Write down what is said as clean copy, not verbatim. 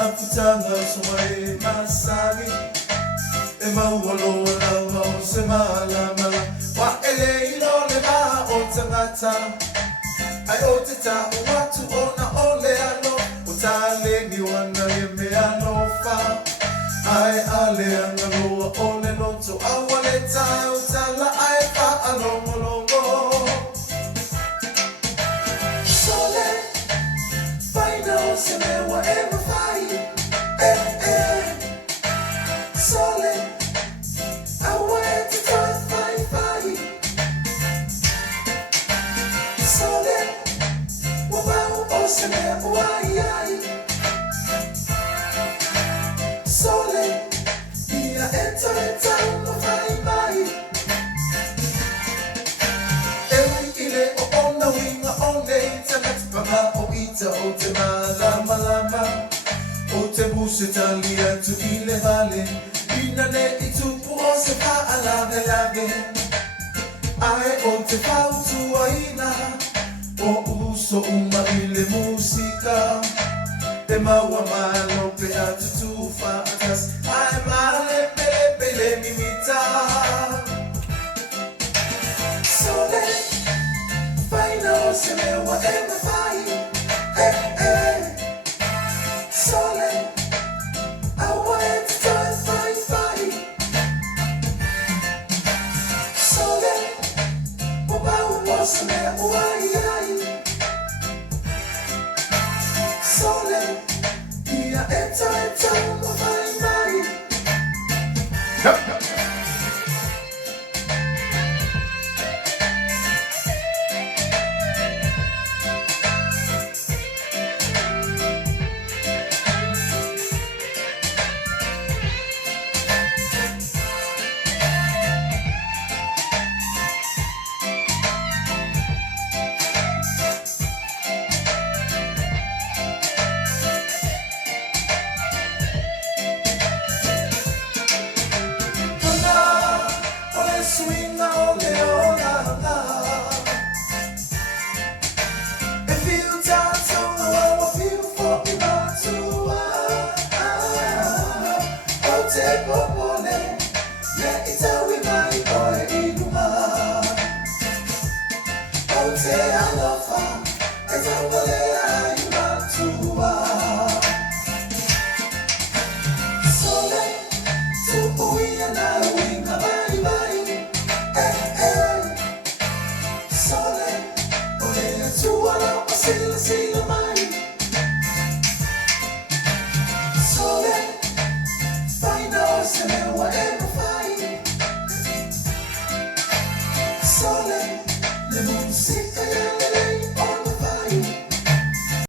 Mafutanga sumae masagi Ema walo wala o se mala mala Wa ele ino le ma o tangata Ai o te ta o watu o na ole ano O tale ni wana e me ano fa Ai ale anga loa o le loto Awale ta o tala ai fa alongo longo Sole Final se me wa e ma fai Sole I went to try fai Sole Wabao o se me wa ai Sole Ia enta ma fai mai Ewi ile o ona winga one Tanat panga o ita o te malama lama O te buse talia tu ile vale Ina ne i tupu o se pa alave lave Ai o te fautu a ina O uso uma ile musika Te maua malo pe atu tufa atas Ai male pele pele mimita Sole Final se me wa e ma fai Sole I went to try fai Sole Wabao o se me wa ai Sole Ia enta ma fai mai Swing ole ola If you dance on the wall, I feel for me not to Oh, take a pole Let it out with my boy Inuma Oh, say I love her It's a pole I want to Sole Tupu yana winga bye bye Sole, olea tu ala, asila sila